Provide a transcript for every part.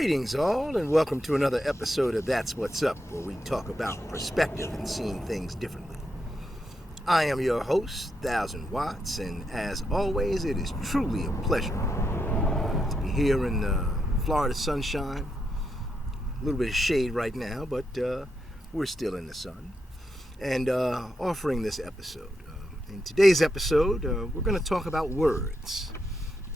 Greetings, all, and welcome to another episode of That's What's Up, where we talk about perspective and seeing things differently. I am your host, 1000Watts, and as always, it is truly a pleasure to be here in Florida sunshine. A little bit of shade right now, but we're still in the sun, and offering this episode. In today's episode, we're going to talk about words.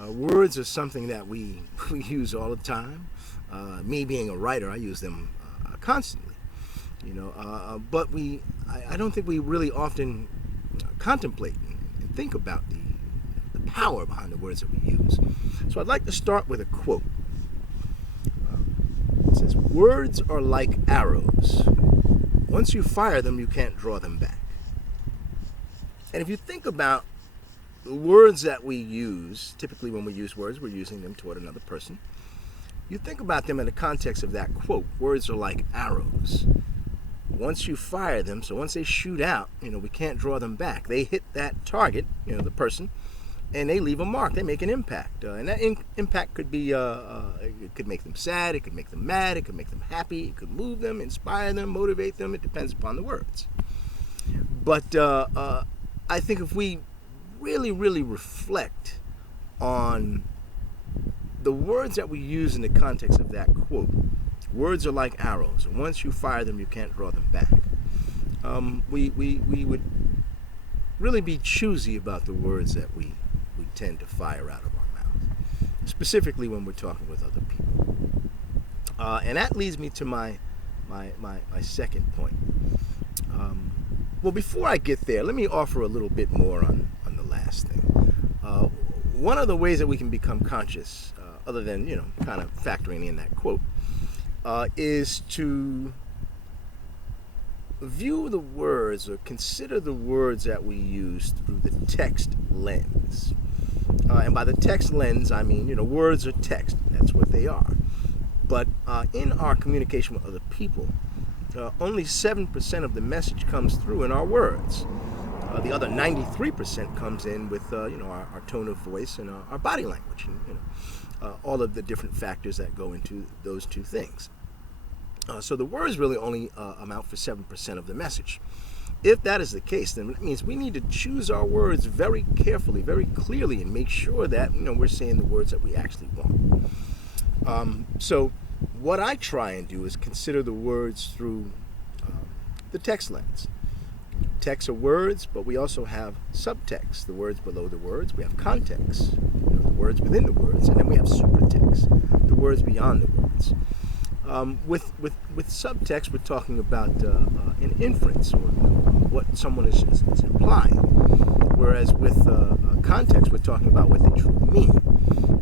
Words are something that we use all the time. Me being a writer, I use them constantly, but I don't think we really often contemplate and think about the power behind the words that we use. So I'd like to start with a quote. It says, "Words are like arrows. Once you fire them, you can't draw them back." And if you think about the words that we use, typically when we use words, we're using them toward another person. You think about them in the context of that quote. Words are like arrows. Once you fire them, so once they shoot out, we can't draw them back. They hit that target, the person, and they leave a mark. They make an impact. And that impact could be, it could make them sad, it could make them mad, it could make them happy, it could move them, inspire them, motivate them. It depends upon the words. But I think if we really reflect on the words that we use in the context of that quote, words are like arrows, and once you fire them, you can't draw them back. We would really be choosy about the words that we tend to fire out of our mouths, specifically when we're talking with other people. And that leads me to my second point. Well, before I get there, let me offer a little bit more on the last thing. One of the ways that we can become conscious, other than, kind of factoring in that quote, is to view the words or consider the words that we use through the text lens. And by the text lens, I mean, words are text. That's what they are. But in our communication with other people, only 7% of the message comes through in our words. The other 93% comes in with our tone of voice and our body language, and all of the different factors that go into those two things. So the words really only amount for 7% of the message. If that is the case, then that means we need to choose our words very carefully, very clearly, and make sure that we're saying the words that we actually want. So what I try and do is consider the words through the text lens. Text are words, but we also have subtext, the words below the words. We have context, the words within the words, and then we have supertext, the words beyond the words. With subtext, we're talking about an inference, or what someone is implying, whereas with context, we're talking about what they truly mean.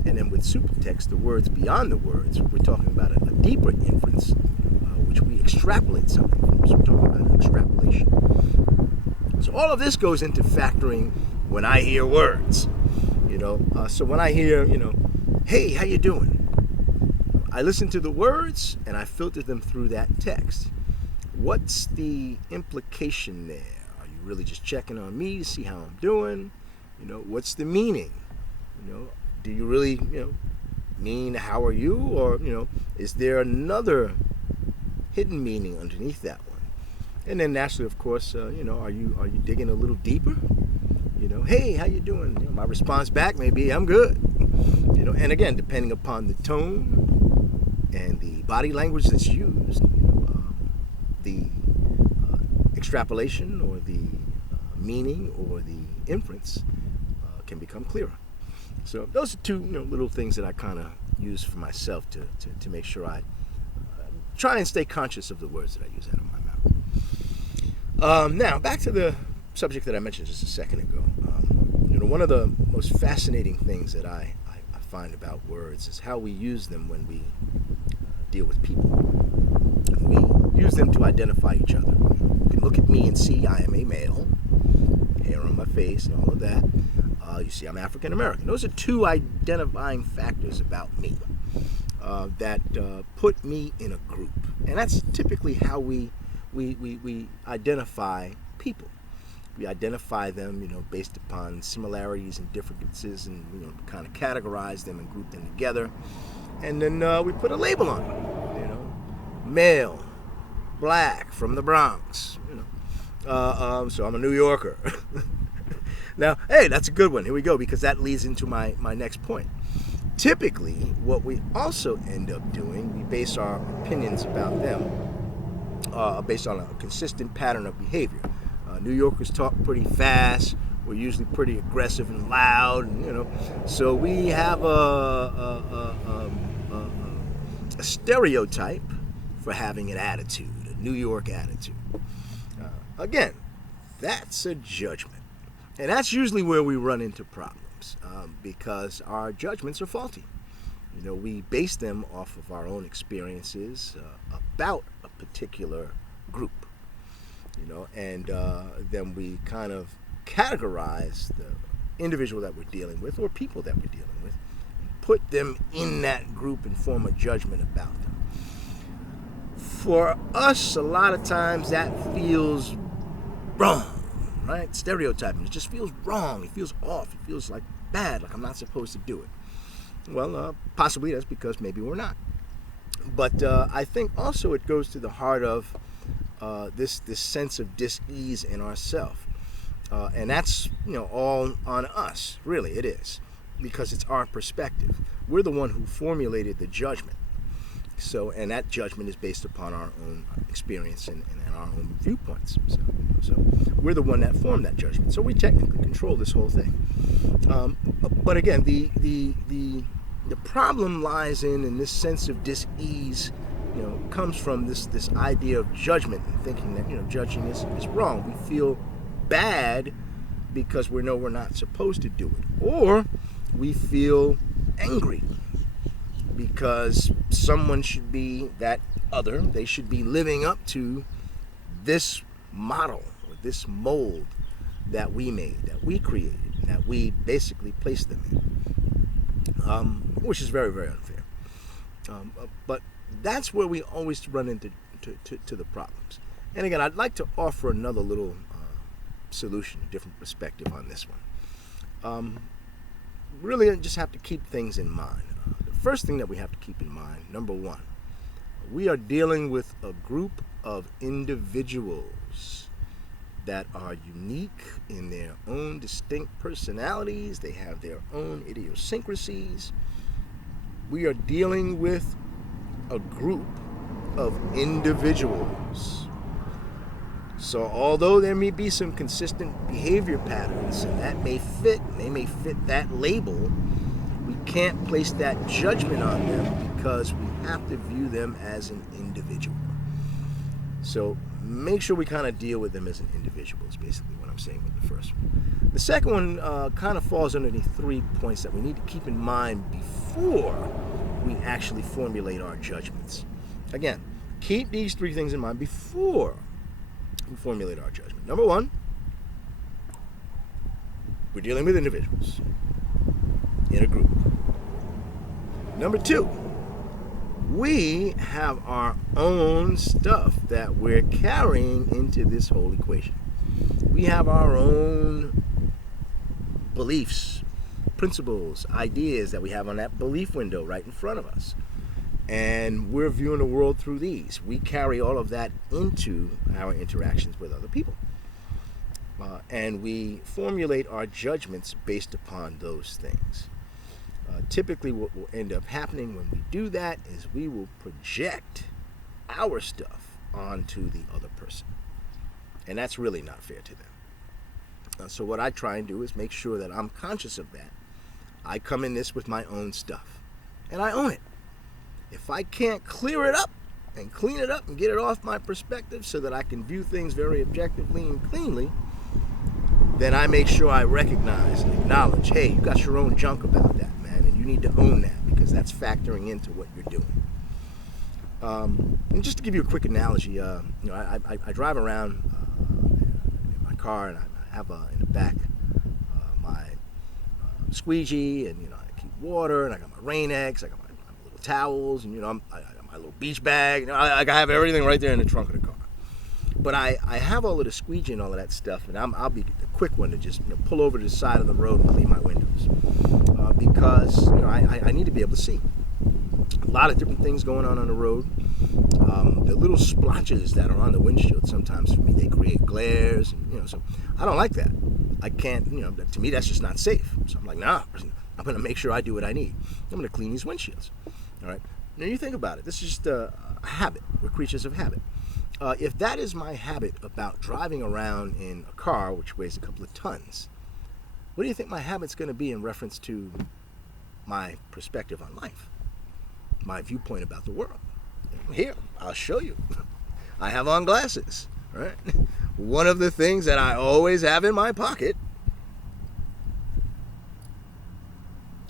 And then with supertext, the words beyond the words, we're talking about a deeper inference, which we extrapolate something from. So we're talking about an extrapolation. So all of this goes into factoring when I hear words. So when I hear, "Hey, how you doing?" I listen to the words and I filter them through that text. What's the implication there? Are you really just checking on me to see how I'm doing? What's the meaning? Do you really, mean how are you? Or, is there another hidden meaning underneath that one? And then naturally, of course, are you digging a little deeper? "Hey, how you doing?" My response back may be, "I'm good." And again, depending upon the tone and the body language that's used, the extrapolation or the meaning or the inference can become clearer. So those are two little things that I kind of use for myself to make sure I try and stay conscious of the words that I use out of my mouth. Now, back to the subject that I mentioned just a second ago. One of the most fascinating things that I find about words is how we use them when we deal with people. We use them to identify each other. You can look at me and see I am a male, hair on my face and all of that. You see I'm African American. Those are two identifying factors about me that put me in a group. And that's typically how we identify people. We identify them, based upon similarities and differences, and kind of categorize them and group them together, and then we put a label on them. Male, black, from the Bronx. So I'm a New Yorker. Now, hey, that's a good one. Here we go, because that leads into my next point. Typically, what we also end up doing, we base our opinions about them based on a consistent pattern of behavior. New Yorkers talk pretty fast. We're usually pretty aggressive and loud, so we have a stereotype for having an attitude, a New York attitude. Again, that's a judgment, and that's usually where we run into problems because our judgments are faulty. We base them off of our own experiences about a particular group. And then we kind of categorize the individual that we're dealing with, or people that we're dealing with, and put them in that group and form a judgment about them. For us, a lot of times that feels wrong, right? Stereotyping, it just feels wrong. It feels off. It feels like bad, like I'm not supposed to do it. Well, possibly that's because maybe we're not. But I think also it goes to the heart of this sense of dis-ease in ourselves. And that's, all on us. Really, it is. Because it's our perspective. We're the one who formulated the judgment. So, and that judgment is based upon our own experience and our own viewpoints. So we're the one that formed that judgment. So we technically control this whole thing. But again, the problem lies in this sense of dis-ease. Comes from this idea of judgment and thinking that judging is wrong. We feel bad because we know we're not supposed to do it, or we feel angry because someone should be that other. They should be living up to this model or this mold that we made, that we created, and that we basically placed them in, which is very, very unfair. But that's where we always run into the problems. And again, I'd like to offer another little solution, a different perspective on this one. Really, I just have to keep things in mind. The first thing that we have to keep in mind, number one, we are dealing with a group of individuals that are unique in their own distinct personalities. They have their own idiosyncrasies. We are dealing with a group of individuals. So although there may be some consistent behavior patterns and that may fit, they may fit that label, we can't place that judgment on them because we have to view them as an individual. So make sure we kind of deal with them as an individual is basically what I'm saying with the first one. The second one kind of falls underneath 3 points that we need to keep in mind before we actually formulate our judgments. Again, keep these 3 things in mind before we formulate our judgment. Number one, we're dealing with individuals in a group. Number 2, we have our own stuff that we're carrying into this whole equation. We have our own beliefs, principles, ideas that we have on that belief window right in front of us. And we're viewing the world through these. We carry all of that into our interactions with other people. And we formulate our judgments based upon those things. Typically what will end up happening when we do that is we will project our stuff onto the other person. And that's really not fair to them. So what I try and do is make sure that I'm conscious of that. I come in this with my own stuff. And I own it. If I can't clear it up and clean it up and get it off my perspective so that I can view things very objectively and cleanly, then I make sure I recognize and acknowledge, hey, you got your own junk about that, man, and you need to own that because that's factoring into what you're doing. And just to give you a quick analogy, I drive around in my car, and I have in the back my squeegee, and I keep water, and I got my rain eggs, I got my little towels, and I got my little beach bag. I have everything right there in the trunk of the car. But I have all of the squeegee and all of that stuff, and I'll be the quick one to just pull over to the side of the road and clean my windows, because I need to be able to see. A lot of different things going on the road. The little splotches that are on the windshield, sometimes for me they create glares, and so I don't like that. I can't, to me that's just not safe. So I'm like, nah, I'm going to make sure I do what I need. I'm going to clean these windshields. All right. Now you think about it. This is just a habit. We're creatures of habit. If that is my habit about driving around in a car which weighs a couple of tons, what do you think my habit's going to be in reference to my perspective on life, my viewpoint about the world? Here, I'll show you. I have on glasses, right? One of the things that I always have in my pocket,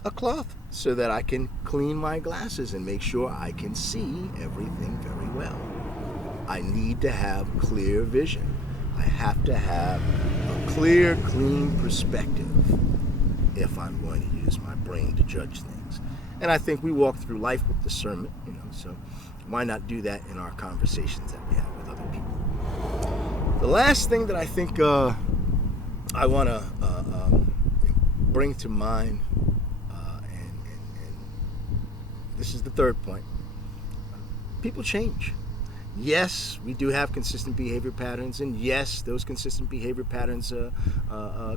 a cloth, so that I can clean my glasses and make sure I can see everything very well. I need to have clear vision. I have to have a clear, clean perspective if I'm going to use my brain to judge things. And I think we walk through life with discernment, so why not do that in our conversations that we have with other people? The last thing that I think I want to bring to mind, and this is the third point, people change. Yes, we do have consistent behavior patterns, and yes, those consistent behavior patterns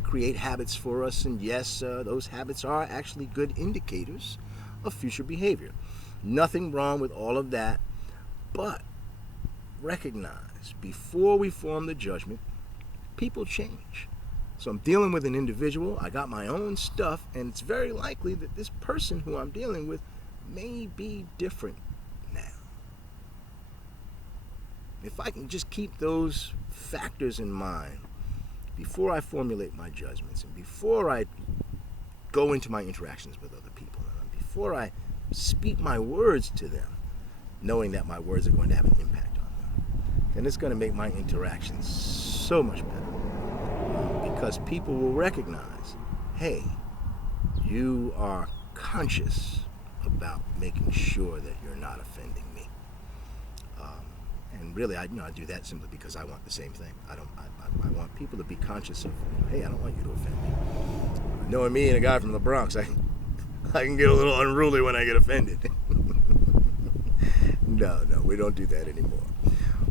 create habits for us, and yes, those habits are actually good indicators of future behavior. Nothing wrong with all of that, but recognize before we form the judgment, people change. So I'm dealing with an individual, I got my own stuff, and it's very likely that this person who I'm dealing with may be different now. If I can just keep those factors in mind before I formulate my judgments and before I go into my interactions with other people, and before I speak my words to them, knowing that my words are going to have an impact on them, then it's going to make my interactions so much better, because people will recognize, hey, you are conscious about making sure that you're not offending me. And really, I do that simply because I want the same thing. I want people to be conscious of, hey, I don't want you to offend me. Knowing me and a guy from the Bronx, I can get a little unruly when I get offended. No, we don't do that anymore.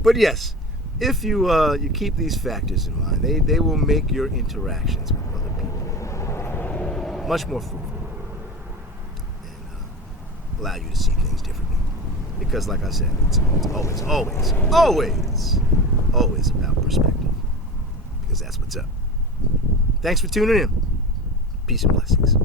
But yes, if you keep these factors in mind, they will make your interactions with other people much more fruitful and allow you to see things differently. Because like I said, it's always about perspective. Because that's what's up. Thanks for tuning in. Peace and blessings.